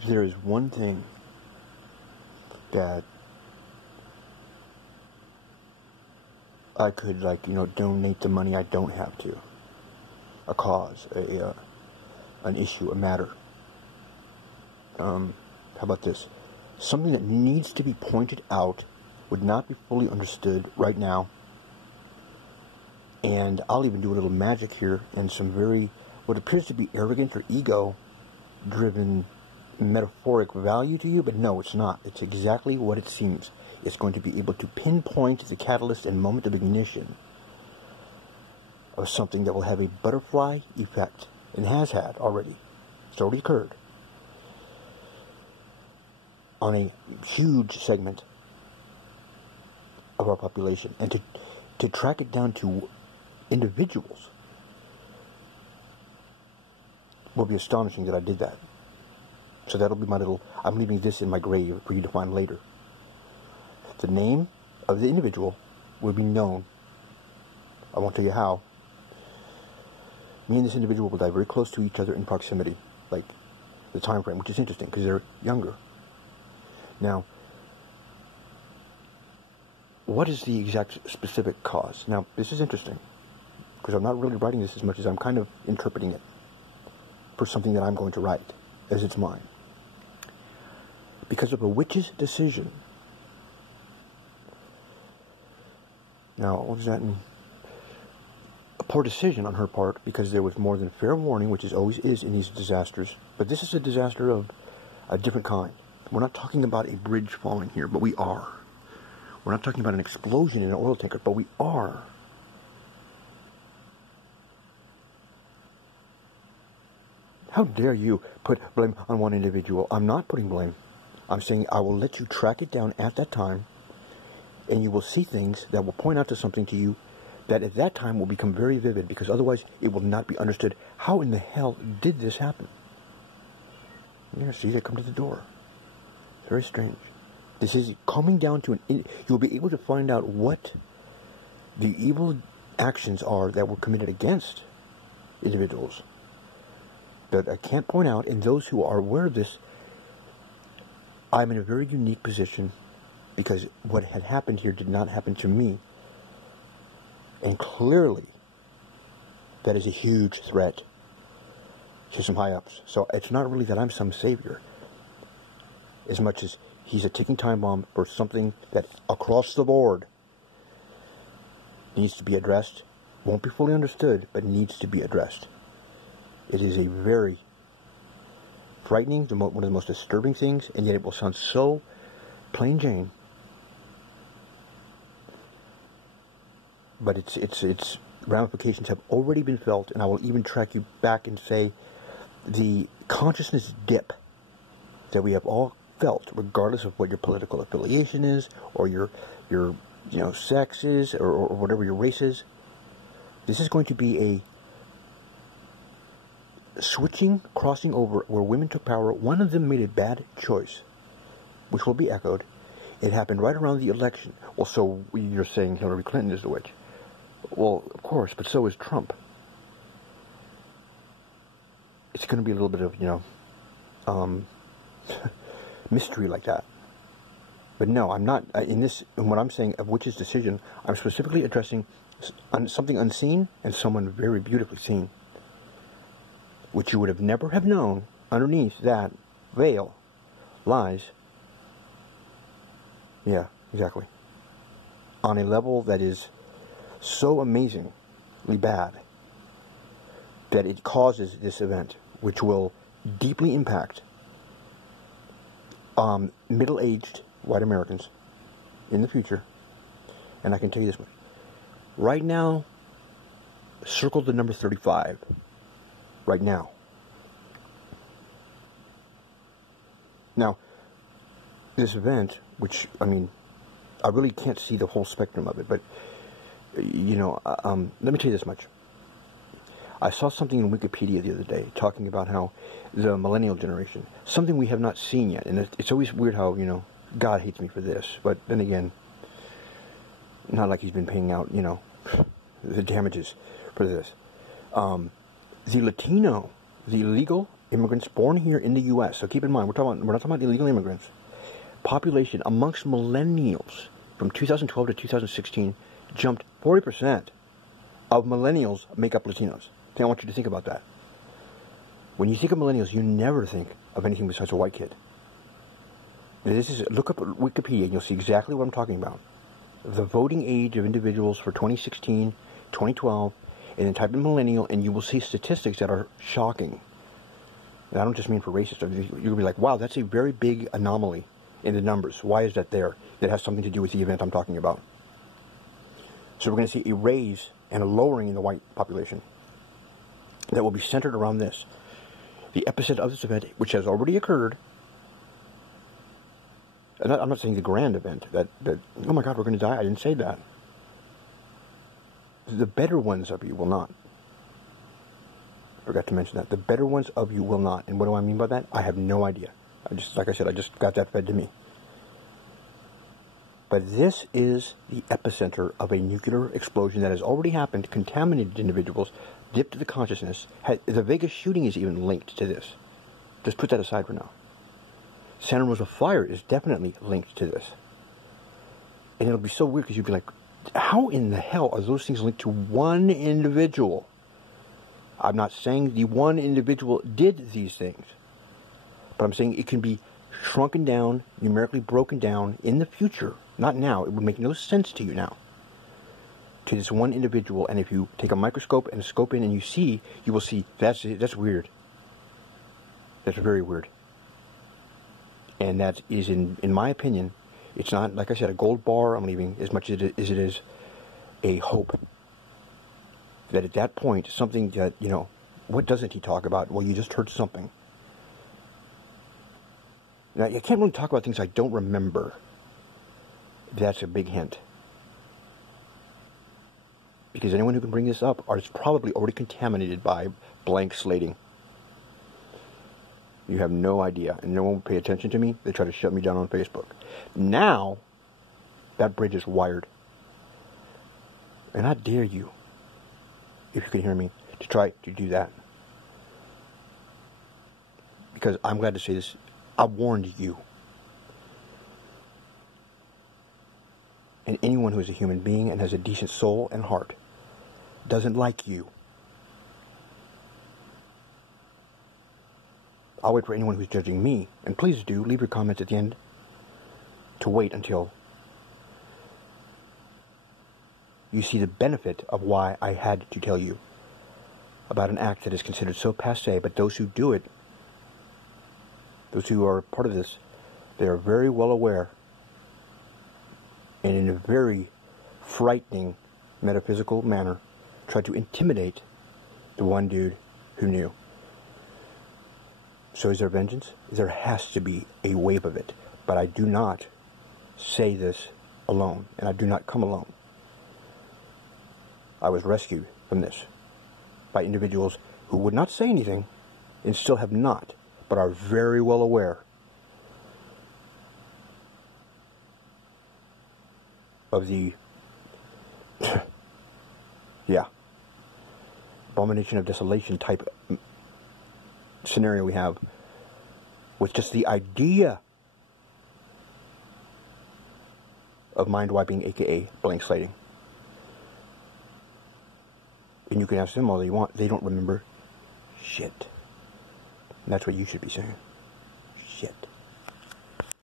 If there is one thing that I could, donate the money I don't have to, a cause, an issue, a matter. How about this? Something that needs to be pointed out, would not be fully understood right now, and I'll even do a little magic here and some what appears to be arrogant or ego-driven metaphoric value to you, but no, it's not. It's exactly what it seems. It's going to be able to pinpoint the catalyst and moment of ignition of something that will have a butterfly effect, and has had already. It's already occurred on a huge segment of our population, and to track it down to individuals will be astonishing that I did that. So that'll be I'm leaving this in my grave for you to find later. The name of the individual will be known. I won't tell you how. Me and this individual will die very close to each other in proximity, like the time frame, which is interesting because they're younger. Now, what is the exact specific cause? Now, this is interesting because I'm not really writing this as much as I'm kind of interpreting it for something that I'm going to write as it's mine. Because of a witch's decision. Now, what does that mean? A poor decision on her part, because there was more than fair warning, which always is in these disasters. But this is a disaster of a different kind. We're not talking about a bridge falling here, but we are. We're not talking about an explosion in an oil tanker, but we are. How dare you put blame on one individual? I'm not putting blame. I'm saying I will let you track it down at that time, and you will see things that will point out to something to you that at that time will become very vivid, because otherwise it will not be understood. How in the hell did this happen? There, see, they come to the door. It's very strange. This is coming down to you'll be able to find out what the evil actions are that were committed against individuals that I can't point out, and those who are aware of this, I'm in a very unique position, because what had happened here did not happen to me. And clearly, that is a huge threat to some high-ups. So it's not really that I'm some savior, as much as he's a ticking time bomb for something that, across the board, needs to be addressed. Won't be fully understood, but needs to be addressed. It is a very frightening, one of the most disturbing things, and yet it will sound so plain Jane. But its ramifications have already been felt, and I will even track you back and say the consciousness dip that we have all felt, regardless of what your political affiliation is, or your sex is, or whatever your race is. This is going to be a crossing over, where women took power. One of them made a bad choice, which will be echoed. It happened right around the election. Well, so you're saying Hillary Clinton is the witch? Well, of course, but so is Trump. It's going to be a little bit of, mystery like that. But no, I'm not, in what I'm saying of witch's decision, I'm specifically addressing something unseen and someone very beautifully seen, which you would have never have known underneath that veil lies. Yeah, exactly. On a level that is so amazingly bad that it causes this event, which will deeply impact middle-aged white Americans in the future. And I can tell you this much. Right now, circle the number 35. Right now. Now, this event, which, I really can't see the whole spectrum of it, but, let me tell you this much. I saw something in Wikipedia the other day talking about how the millennial generation, something we have not seen yet, and it's always weird how, God hates me for this, but then again, not like he's been paying out, the damages for this. The legal immigrants born here in the U.S., so keep in mind, we're not talking about illegal immigrants. Population amongst millennials from 2012 to 2016 jumped 40% of millennials make up Latinos. I want you to think about that. When you think of millennials, you never think of anything besides a white kid. Look up Wikipedia and you'll see exactly what I'm talking about. The voting age of individuals for 2016, 2012, and then type in millennial, and you will see statistics that are shocking. And I don't just mean for racist stuff. You'll be like, wow, that's a very big anomaly in the numbers. Why is that there? That has something to do with the event I'm talking about. So we're going to see a raise and a lowering in the white population that will be centered around this. The epicenter of this event, which has already occurred, and I'm not saying the grand event, that oh my God, we're going to die. I didn't say that. The better ones of you will not. I forgot to mention that. The better ones of you will not. And what do I mean by that? I have no idea. Like I said, I just got that fed to me. But this is the epicenter of a nuclear explosion that has already happened, contaminated individuals, dipped the consciousness. The Vegas shooting is even linked to this. Just put that aside for now. Santa Rosa fire is definitely linked to this. And it'll be so weird because you'd be like, how in the hell are those things linked to one individual? I'm not saying the one individual did these things. But I'm saying it can be shrunken down, numerically broken down in the future. Not now. It would make no sense to you now. To this one individual. And if you take a microscope and scope in and you see, you will see that's weird. That's very weird. And that is, in my opinion, it's not, like I said, a gold bar I'm leaving as much as it is a hope. That at that point, something that, what doesn't he talk about? Well, you just heard something. Now, I can't really talk about things I don't remember. That's a big hint. Because anyone who can bring this up is probably already contaminated by blank slating. You have no idea, and no one will pay attention to me. They try to shut me down on Facebook. Now, that bridge is wired. And I dare you, if you can hear me, to try to do that. Because I'm glad to say this, I warned you. And anyone who is a human being and has a decent soul and heart doesn't like you. I'll wait for anyone who's judging me, and please do leave your comments at the end, to wait until you see the benefit of why I had to tell you about an act that is considered so passé, but those who do it, those who are part of this, they are very well aware, and in a very frightening metaphysical manner, try to intimidate the one dude who knew. So is there vengeance? There has to be a wave of it. But I do not say this alone, and I do not come alone. I was rescued from this by individuals who would not say anything and still have not, but are very well aware of the abomination of desolation type scenario we have with just the idea of mind wiping, aka blank slating. And you can ask them all you want, they don't remember shit. And that's what you should be saying.